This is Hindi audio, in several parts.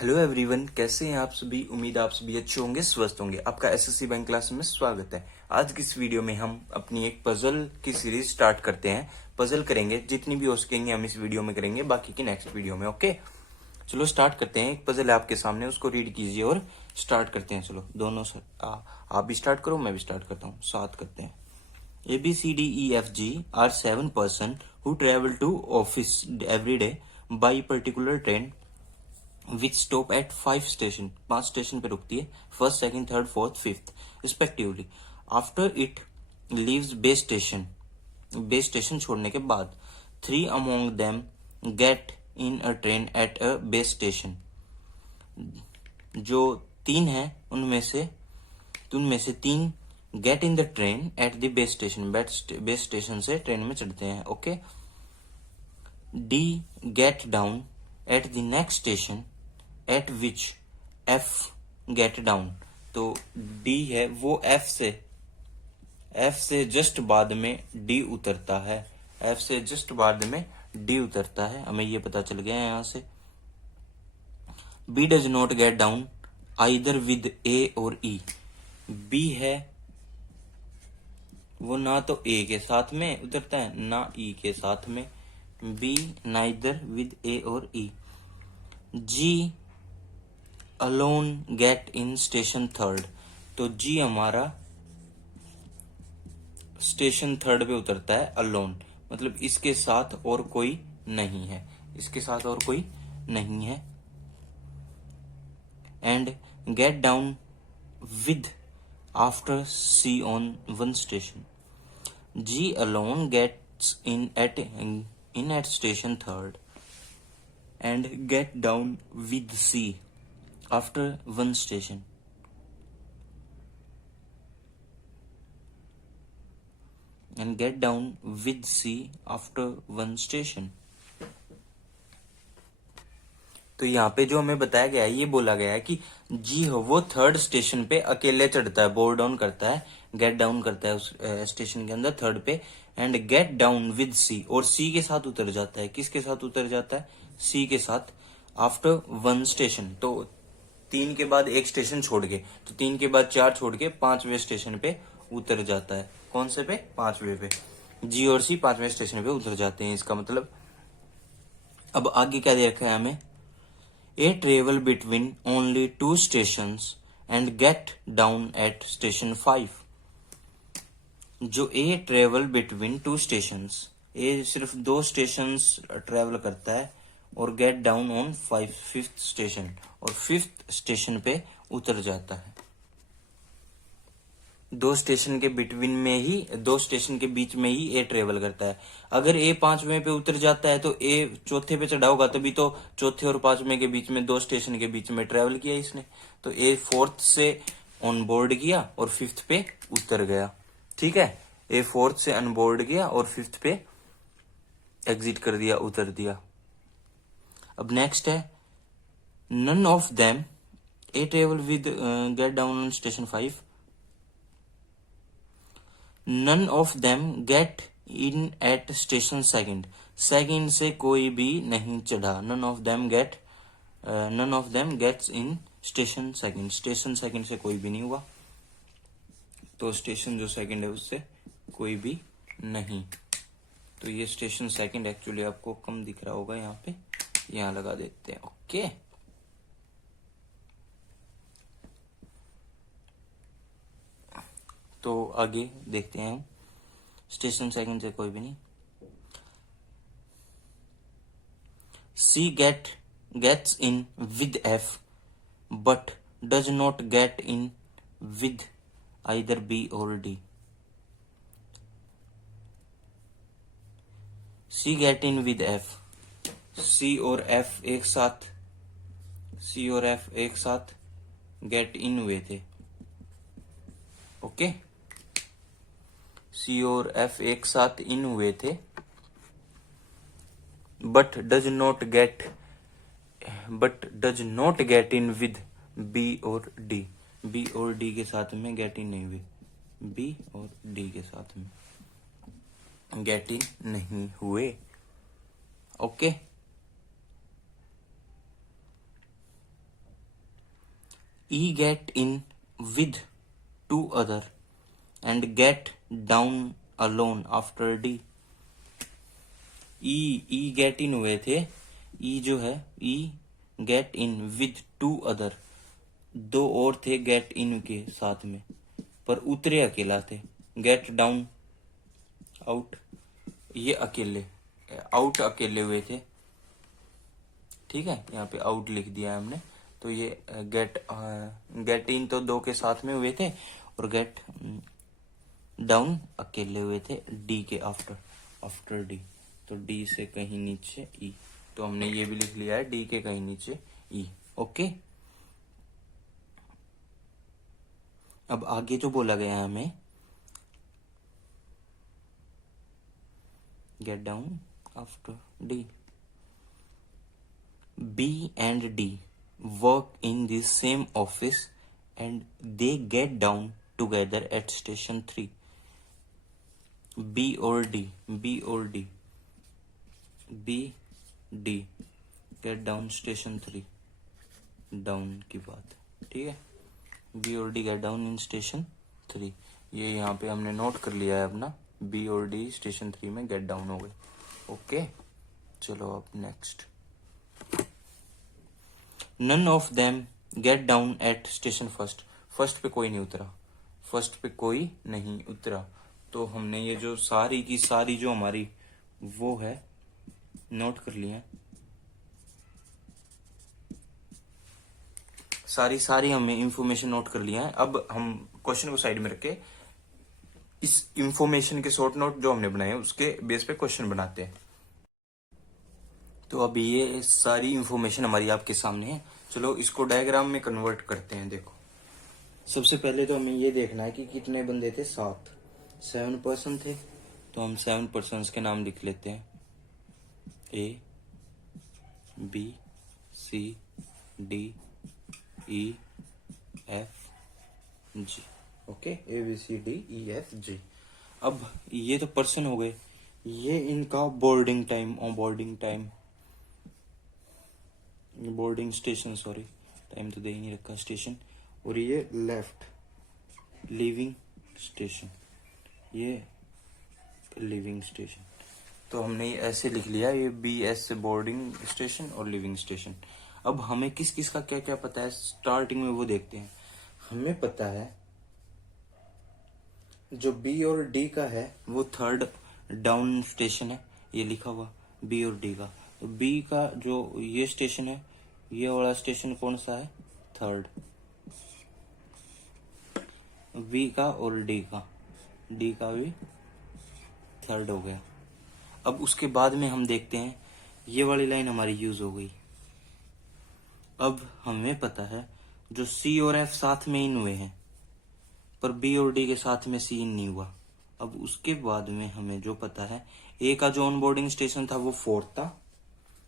हेलो एवरीवन, कैसे हैं आप सभी। उम्मीद आप सभी अच्छे होंगे, स्वस्थ होंगे। आपका एसएससी बैंक क्लास में स्वागत है। आज की इस वीडियो में हम अपनी एक पजल की सीरीज स्टार्ट करते हैं। पजल करेंगे, जितनी भी हो सकेंगे हम इस वीडियो में करेंगे, बाकी की नेक्स्ट वीडियो में। ओके, चलो स्टार्ट करते हैं। एक पजल है आपके सामने, उसको रीड कीजिए और स्टार्ट करते हैं। चलो दोनों आप भी स्टार्ट करो, मैं भी स्टार्ट करता हूँ, साथ करते हैं। ABCDEFG are 7 person who travel to office every day by particular train which stop at 5 station, 5 station पे रुकती है, first, second, third, fourth, fifth respectively. After it leaves base station छोड़ने के बाद 3 among them get in a train at a base station. जो 3 है उनमें से 3 get in the train at the base station, base station से ट्रेन में चढ़ते हैं। Okay, D gate down at the next station at which F get down. तो डी है वो एफ से जस्ट बाद में डी उतरता है। एफ से जस्ट बाद में डी उतरता है, हमें ये पता चल गया है यहां से। B does not get down either with A और ई। बी है वो ना तो ए के साथ में उतरता है ना ई के साथ में। बी नाइदर विद ए और E. G alone get in station third. तो जी हमारा स्टेशन थर्ड पे उतरता है अलोन, मतलब इसके साथ और कोई नहीं है, इसके साथ और कोई नहीं है। And get down with after C on 1 station. G alone gets in at station third and get down with C after 1 station. and get down with C after 1 station. तो यहाँ पे जो हमें बताया गया है, ये बोला गया है कि जी हो वो थर्ड स्टेशन पे अकेले चढ़ता है, बोर्ड डाउन करता है, गेट डाउन करता है उस स्टेशन के अंदर थर्ड पे, and get down with C, और सी के साथ उतर जाता है। किसके साथ उतर जाता है? सी के साथ। आफ्टर 1 स्टेशन, तो 3 के बाद 1 स्टेशन छोड़ के, तो 3 के बाद 4 छोड़ के 5वें स्टेशन पे उतर जाता है। कौन से पे? 5वें पे। जी और सी 5वें स्टेशन पे उतर जाते हैं, इसका मतलब। अब आगे क्या दे रखा है हमें? A travel between only 2 stations and get down at station 5। जो A travel between 2 stations, A सिर्फ 2 स्टेशंस ट्रेवल करता है और gate down on 5th station, और 5th स्टेशन पे उतर जाता है। 2 स्टेशन के बिटवीन में ही, 2 स्टेशन के बीच में ही ए ट्रेवल करता है। अगर ए 5वें पे उतर जाता है तो ए चौथे पे चढ़ा होगा, तभी तो चौथे और 5वें के बीच में 2 स्टेशन के बीच में ट्रेवल किया इसने। तो ए 4th से ऑन बोर्ड किया और 5th पे उतर गया। ठीक है, ए 4th से ऑन बोर्ड किया और 5th पे एग्जिट कर दिया, उतर दिया। अब नेक्स्ट है none of them a travel with get down on station 5। None of them get in at station second. Second से कोई भी नहीं चढ़ा। None of them gets in station second. Station second से कोई भी नहीं हुआ, तो स्टेशन जो सेकंड है उससे कोई भी नहीं। तो ये स्टेशन सेकंड एक्चुअली आपको कम दिख रहा होगा, यहाँ पे यहाँ लगा देते हैं। ओके, तो आगे देखते हैं हम। स्टेशन सेकंड से कोई भी नहीं। C gets in with F but does not get in with either B और D. C get in with F, C और एफ एक साथ गेट इन हुए थे। ओके, सी और एफ एक साथ इन हुए थे, but does not get in with B और डी। बी और डी के साथ में गेट इन नहीं हुए, बी और डी के साथ में गेट इन नहीं हुए। Okay, E get in with two other and get down alone after D. E get in हुए थे, E जो है E get in with two other, दो और थे get in के साथ में, पर उतरे अकेला थे. Get down आउट, ये अकेले आउट अकेले हुए थे. ठीक है, यहाँ पे आउट लिख दिया है हमने. तो ये गेट इन तो दो के साथ में हुए थे और गेट डाउन अकेले हुए थे डी के आफ्टर डी. तो डी से कहीं नीचे ई. तो हमने ये भी लिख लिया है डी के कहीं नीचे ई. ओके. अब आगे जो बोला गया है हमें, get down after D. B and D work in the same office and they get down together at station 3. B or D get down station 3. Down की बात, ठीक है. B और D get down in station 3. ये यहाँ पे हमने नोट कर लिया है अपना. B और D स्टेशन 3 में गेट डाउन हो गए. ओके, चलो अब next. None of them get down at station first. First पे कोई नहीं उतरा. फर्स्ट पे कोई नहीं उतरा. तो हमने ये जो सारी की सारी जो हमारी वो है नोट कर लिया. सारी हमें इंफॉर्मेशन नोट कर लिया है. अब हम क्वेश्चन को साइड में रख के इस इंफॉर्मेशन के शॉर्ट नोट जो हमने बनाए उसके बेस पे क्वेश्चन बनाते हैं. तो अभी ये सारी इंफॉर्मेशन हमारी आपके सामने है. चलो इसको डायग्राम में कन्वर्ट करते हैं. देखो, सबसे पहले तो हमें ये देखना है कि कितने बंदे थे. 7 पर्सन थे. तो हम 7 पर्सन के नाम लिख लेते हैं. A B C D E F G. Okay, A B C D E F G. अब ये तो पर्सन हो गए. ये इनका बोर्डिंग स्टेशन, सॉरी टाइम तो दे ही नहीं रखा स्टेशन. और ये लेफ्ट लिविंग स्टेशन, ये लिविंग स्टेशन. तो हमने ये ऐसे लिख लिया. ये BS से बोर्डिंग स्टेशन और लिविंग स्टेशन. अब हमें किस किस का क्या क्या पता है स्टार्टिंग में वो देखते हैं. हमें पता है जो B और D का है वो थर्ड डाउन स्टेशन है. ये लिखा हुआ B और D का. तो B का जो ये स्टेशन है, ये वाला स्टेशन कौन सा है? थर्ड. B का और D का भी थर्ड हो गया. अब उसके बाद में हम देखते हैं ये वाली लाइन हमारी यूज हो गई. अब हमें पता है जो C और F साथ में इन हुए हैं, पर B और D के साथ में C इन नहीं हुआ. अब उसके बाद में हमें जो पता है, A का जो ऑन बोर्डिंग स्टेशन था वो 4th था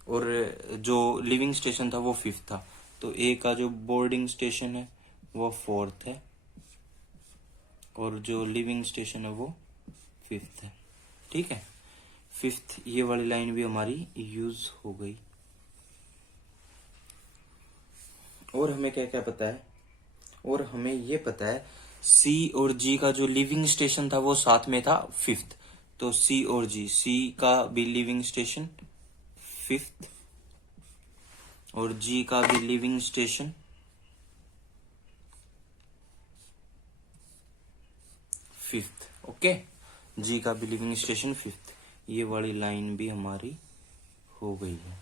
और जो लिविंग स्टेशन था वो 5th था. तो A का जो बोर्डिंग स्टेशन है वो 4th है और जो लिविंग स्टेशन है वो 5th है. ठीक है, 5th ये वाली लाइन भी हमारी यूज हो गई. और हमें क्या क्या पता है? और हमें ये पता है C और G का जो लिविंग स्टेशन था वो साथ में था 5th. तो C और G, C का भी लिविंग स्टेशन 5th और G का भी living station 5th. Okay, G का भी लिविंग स्टेशन 5th. ये वाली लाइन भी हमारी हो गई है.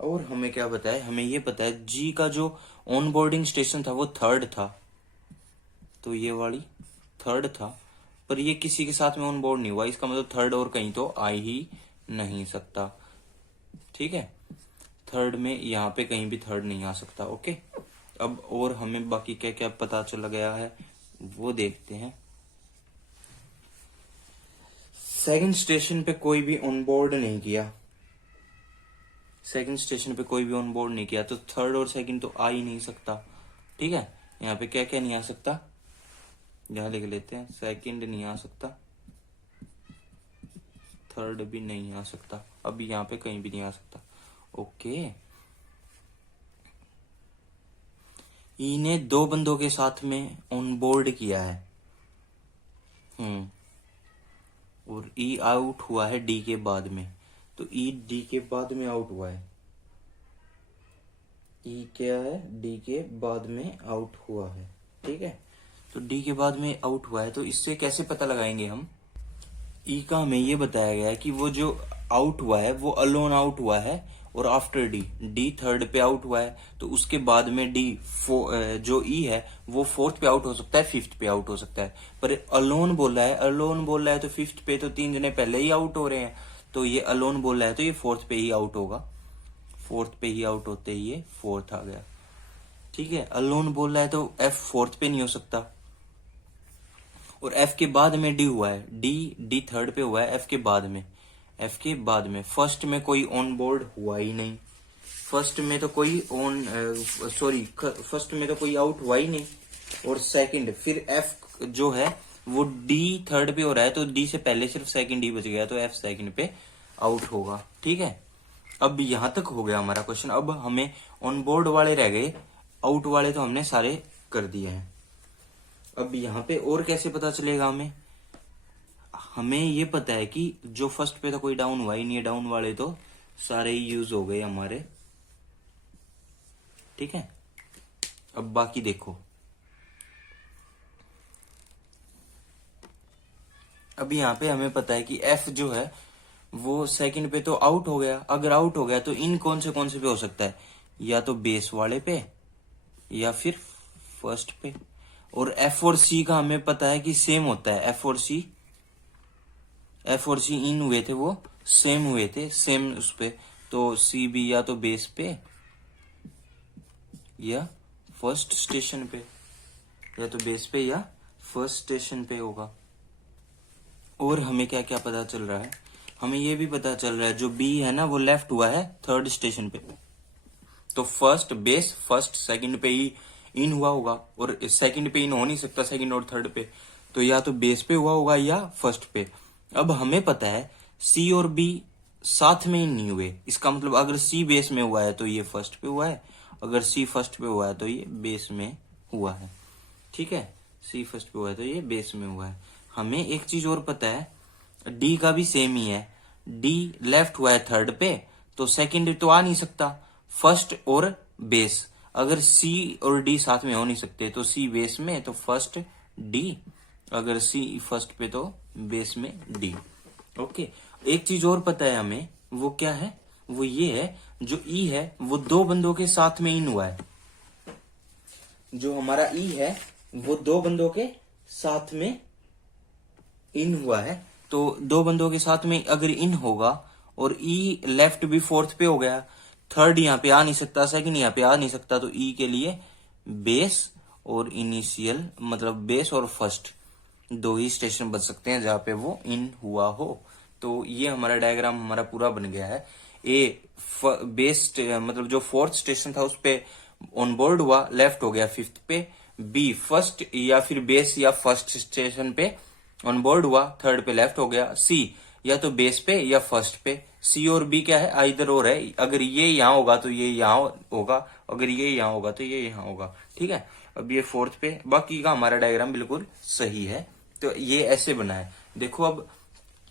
और हमें क्या पता है? हमें ये पता है G का जो ऑन बोर्डिंग स्टेशन था वो थर्ड था. तो ये वाली थर्ड था, पर ये किसी के साथ में ऑन बोर्ड नहीं हुआ. इसका मतलब थर्ड और कहीं तो आ ही नहीं सकता. ठीक है, थर्ड में यहाँ पे कहीं भी थर्ड नहीं आ सकता. ओके, अब और हमें बाकी क्या क्या पता चला गया है वो देखते हैं. सेकंड स्टेशन पे कोई भी ऑन बोर्ड नहीं किया. सेकंड स्टेशन पे कोई भी ऑन बोर्ड नहीं किया तो थर्ड और सेकंड तो आ ही नहीं सकता. ठीक है, यहाँ पे क्या क्या नहीं आ सकता, यहां लिख लेते हैं. सेकंड नहीं आ सकता, थर्ड भी नहीं आ सकता. अभी यहाँ पे कहीं भी नहीं आ सकता. ओके, ई ने 2 बंदों के साथ में ऑन बोर्ड किया है। और ई आउट हुआ है डी के बाद में, तो ई डी के बाद में आउट हुआ है। ई क्या है, डी के बाद में आउट हुआ है। ठीक है, तो डी के बाद में आउट हुआ है, तो इससे कैसे पता लगाएंगे हम। ई का हमें ये बताया गया है कि वो जो आउट हुआ है वो अलोन आउट हुआ है, और आफ्टर डी, डी थर्ड पे आउट हुआ है, तो उसके बाद में डी जो ई है वो फोर्थ पे आउट हो सकता है, फिफ्थ पे आउट हो सकता है। पर अलोन बोला है, अलोन बोल रहा है तो फिफ्थ पे तो 3 जने पहले ही आउट हो रहे हैं, तो ये अलोन बोल रहा है तो ये फोर्थ पे ही आउट होगा। फोर्थ पे ही आउट होते ही ये फोर्थ आ गया। ठीक है, अलोन बोल रहा है तो एफ फोर्थ पे नहीं हो सकता, और एफ के बाद में डी हुआ है, डी थर्ड पे हुआ है, एफ के बाद में, एफ के बाद में। फर्स्ट में कोई ऑन बोर्ड हुआ ही नहीं, फर्स्ट में तो कोई फर्स्ट में तो कोई आउट हुआ ही नहीं। और सेकंड, फिर एफ जो है वो डी थर्ड पे हो रहा है, तो डी से पहले सिर्फ सेकंड ही बच गया, तो एफ सेकंड पे आउट होगा। ठीक है, अब यहां तक हो गया हमारा क्वेश्चन। अब हमें ऑन बोर्ड वाले रह गए, आउट वाले तो हमने सारे कर दिए हैं। अब यहाँ पे और कैसे पता चलेगा हमें, हमें ये पता है कि जो फर्स्ट पे तो कोई डाउन हुआ ही नहीं है, डाउन वाले तो सारे ही यूज हो गए हमारे। ठीक है, अब बाकी देखो, अब यहाँ पे हमें पता है कि एफ जो है वो सेकंड पे तो आउट हो गया। अगर आउट हो गया तो इन कौन से पे हो सकता है, या तो बेस वाले पे या फिर फर्स्ट पे। और एफ और सी का हमें पता है कि सेम होता है, एफ और सी इन हुए थे वो सेम हुए थे, सेम उस पे, तो सी भी या तो बेस पे या फर्स्ट स्टेशन पे, या तो बेस पे या फर्स्ट स्टेशन पे होगा। और हमें क्या क्या पता चल रहा है, हमें ये भी पता चल रहा है जो बी है ना वो लेफ्ट हुआ है थर्ड स्टेशन पे, तो फर्स्ट बेस फर्स्ट सेकंड पे ही इन हुआ होगा, और सेकंड पे इन हो नहीं सकता सेकंड और थर्ड पे, तो या तो बेस पे हुआ होगा या फर्स्ट पे। अब हमें पता है सी और बी साथ में ही नहीं हुए, इसका मतलब अगर सी बेस में हुआ है तो ये फर्स्ट पे हुआ है, अगर सी फर्स्ट पे हुआ है तो ये बेस में हुआ है। ठीक है, सी फर्स्ट पे हुआ है तो ये बेस में हुआ है। हमें एक चीज और पता है, डी का भी सेम ही है, डी लेफ्ट हुआ है थर्ड पे, तो सेकंड तो आ नहीं सकता, फर्स्ट और बेस, अगर सी और डी साथ में हो नहीं सकते तो सी बेस में तो फर्स्ट डी, अगर सी फर्स्ट पे तो बेस में डी। ओके, एक चीज और पता है हमें, वो क्या है, वो ये है जो ई है वो 2 बंदों के साथ में इन हुआ है, जो हमारा ई है वो 2 बंदों के साथ में इन हुआ है, तो 2 बंदों के साथ में अगर इन होगा और ई लेफ्ट भी फोर्थ पे हो गया, थर्ड यहाँ पे आ नहीं सकता, सेकंड यहाँ पे आ नहीं सकता, तो ई के लिए बेस और इनिशियल, मतलब बेस और फर्स्ट 2 ही स्टेशन बच सकते हैं जहां पे वो इन हुआ हो। तो ये हमारा डायग्राम हमारा पूरा बन गया है। ए बेस मतलब जो फोर्थ स्टेशन था उस पे ऑन बोर्ड हुआ, लेफ्ट हो गया फिफ्थ पे। बी फर्स्ट या फिर बेस या फर्स्ट स्टेशन पे ऑन बोर्ड हुआ, थर्ड पे लेफ्ट हो गया। सी या तो बेस पे या फर्स्ट पे, सी और बी क्या है, आइदर और है, अगर ये यहाँ होगा तो ये यहाँ होगा, अगर ये यहाँ होगा तो ये यहाँ होगा। ठीक है, अब ये फोर्थ पे, बाकी का हमारा डायग्राम बिल्कुल सही है। तो ये ऐसे बना है, देखो। अब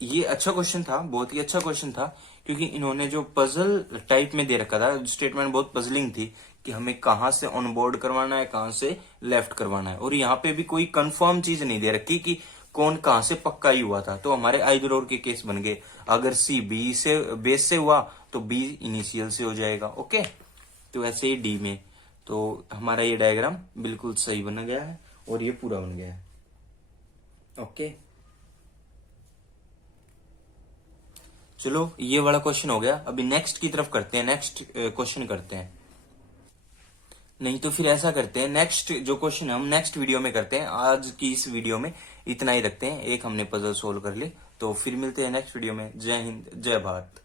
ये अच्छा क्वेश्चन था, बहुत ही अच्छा क्वेश्चन था, क्योंकि इन्होंने जो पजल टाइप में दे रखा था, स्टेटमेंट बहुत पजलिंग थी कि हमें कहां से ऑन बोर्ड करवाना है, कहां से लेफ्ट करवाना है, और यहाँ पे भी कोई कंफर्म चीज नहीं दे रखी कि कौन कहां से पक्का ही हुआ था। तो हमारे आइदर और के केस बन गए, अगर सी बी से बेस से हुआ तो बी इनिशियल से हो जाएगा। ओके, तो ऐसे ही डी में, तो हमारा ये डायग्राम बिल्कुल सही बन गया है और ये पूरा बन गया है। ओके, चलो ये वाला क्वेश्चन हो गया। अभी नेक्स्ट की तरफ करते हैं, नेक्स्ट क्वेश्चन करते हैं। नहीं तो फिर ऐसा करते हैं, नेक्स्ट जो क्वेश्चन हम नेक्स्ट वीडियो में करते हैं, आज की इस वीडियो में इतना ही रखते हैं। एक हमने पजल सोल्व कर ली, तो फिर मिलते हैं नेक्स्ट वीडियो में। जय हिंद, जय भारत।